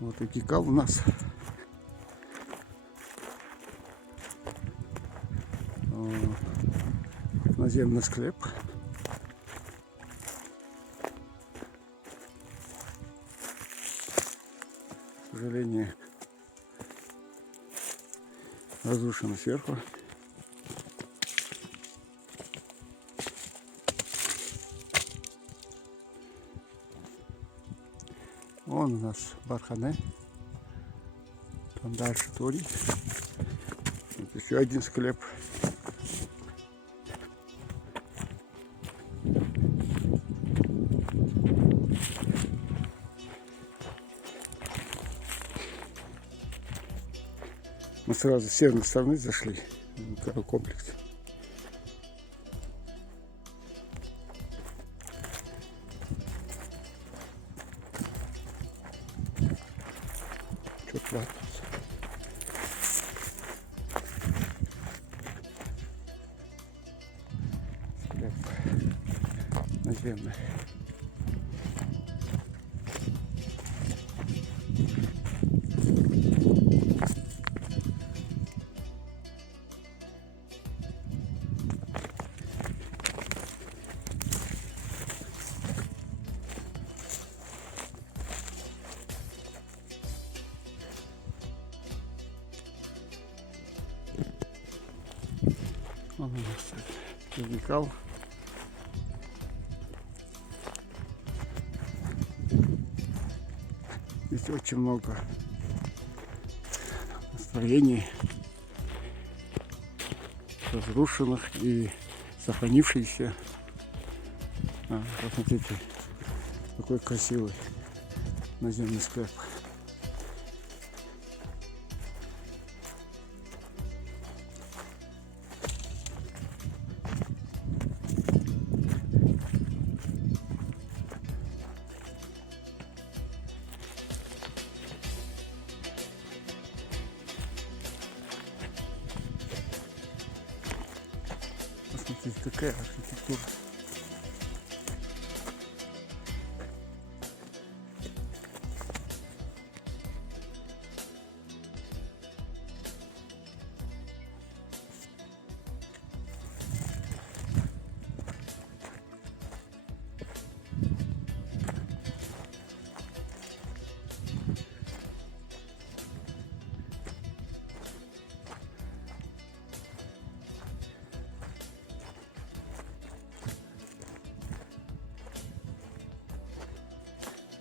Вот и Гикал у нас. Наземный склеп. К сожалению, разрушено сверху. Вон у нас барханы. Там дальше Тори. Вот еще один склеп. Мы сразу с северной стороны зашли в комплекс. Что платится? Склеп наземный. Он у нас Гикал. Здесь очень много строений, разрушенных и сохранившихся. Посмотрите, какой красивый наземный склеп. Посмотрите, какая архитектура.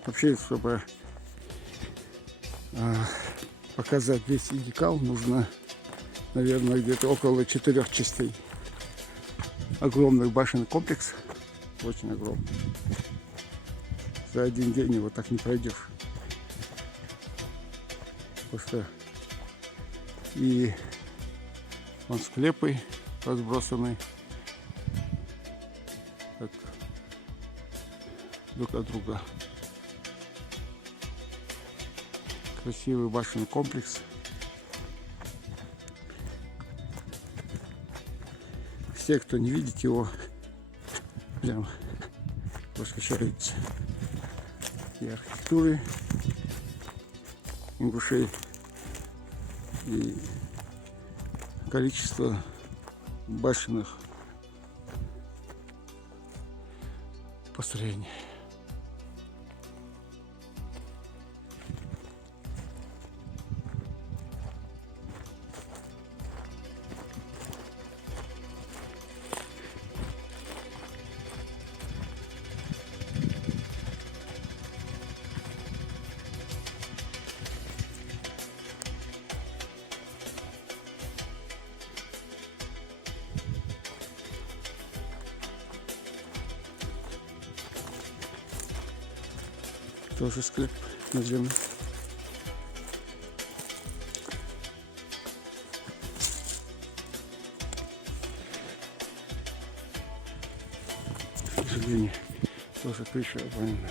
Вообще, чтобы показать весь Гикал, нужно, наверное, где-то около 4 частей. Огромный башенный комплекс, очень огромный. За один день его так не пройдешь. Потому что и вон склепы разбросаны так, друг от друга. Красивый башенный комплекс. Все, кто не видит его, прям восхищаются и архитектурой ингушей, и количество башенных построений. Тоже склеп наземный. К сожалению, тоже крыша обвалена.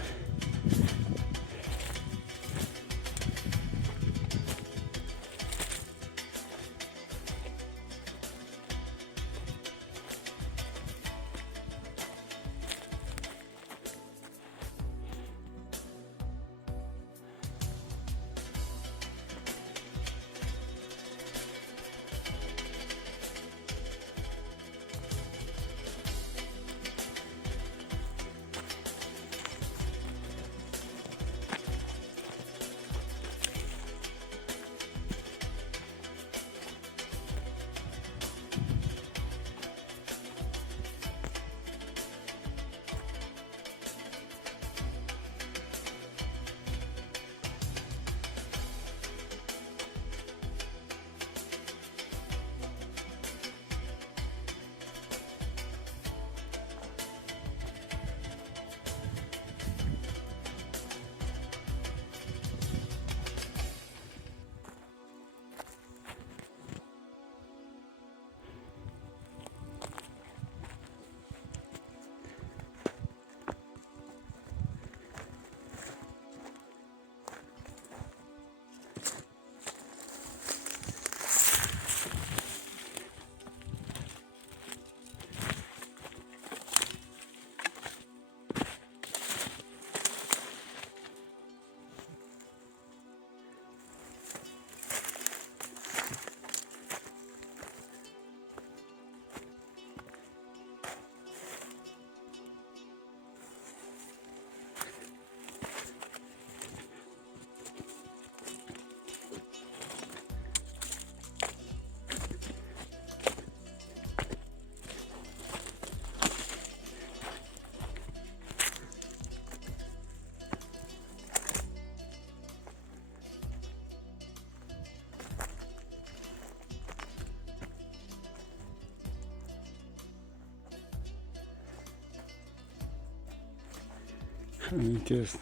Интересный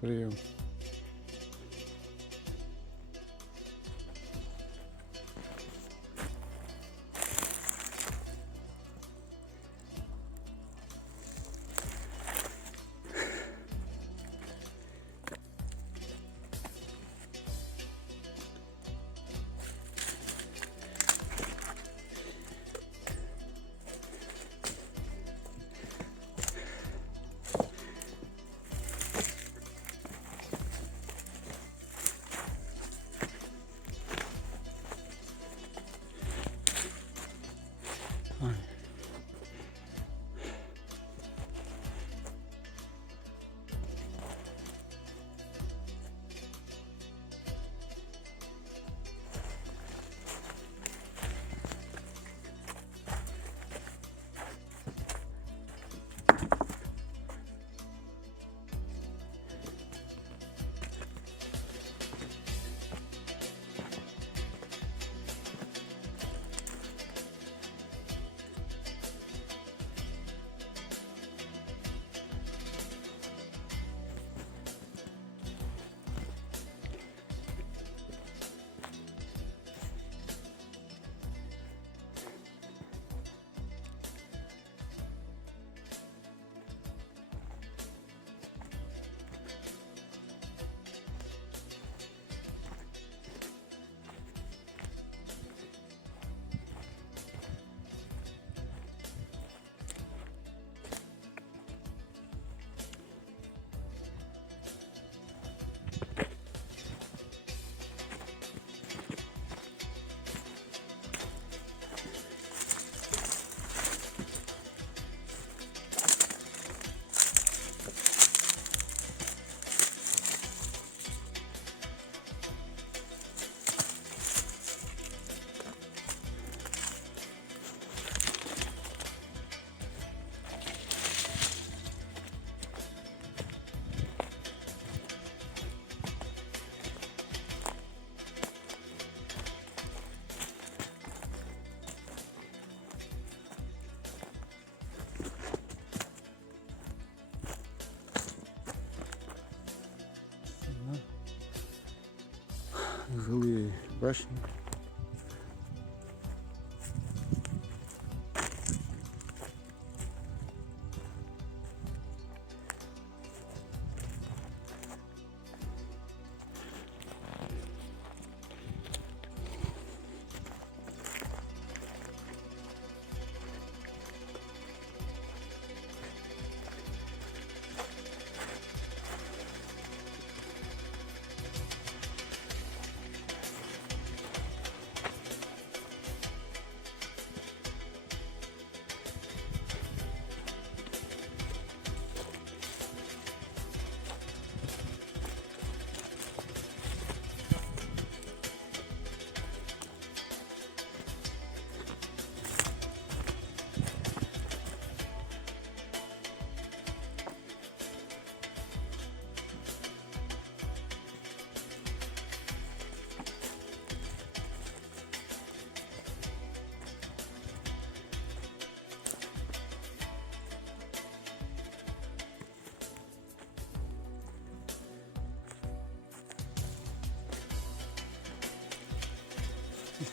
прием. Жилые башни.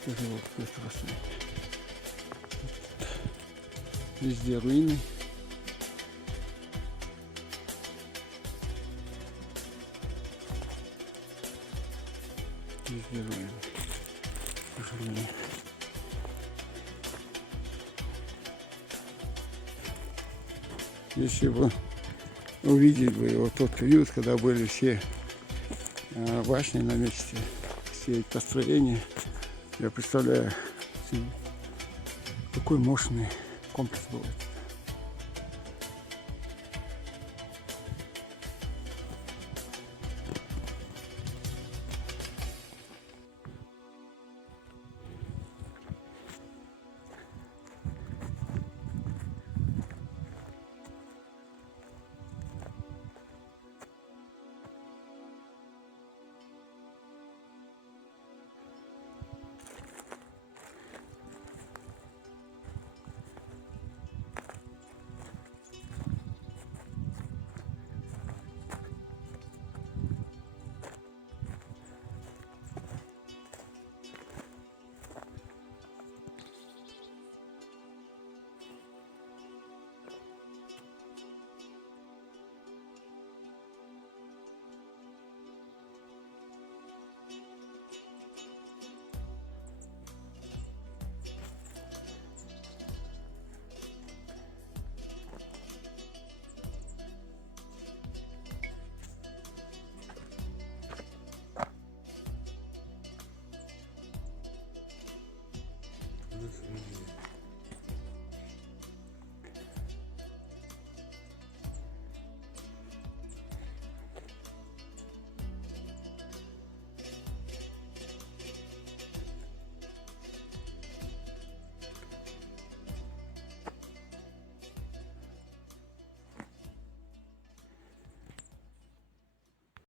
Скажи, вот с этой стороны. Везде руины. Везде руины. К сожалению. Если бы увидеть бы вот тот период, когда были все башни на месте, все построения, я представляю, какой мощный комплекс был.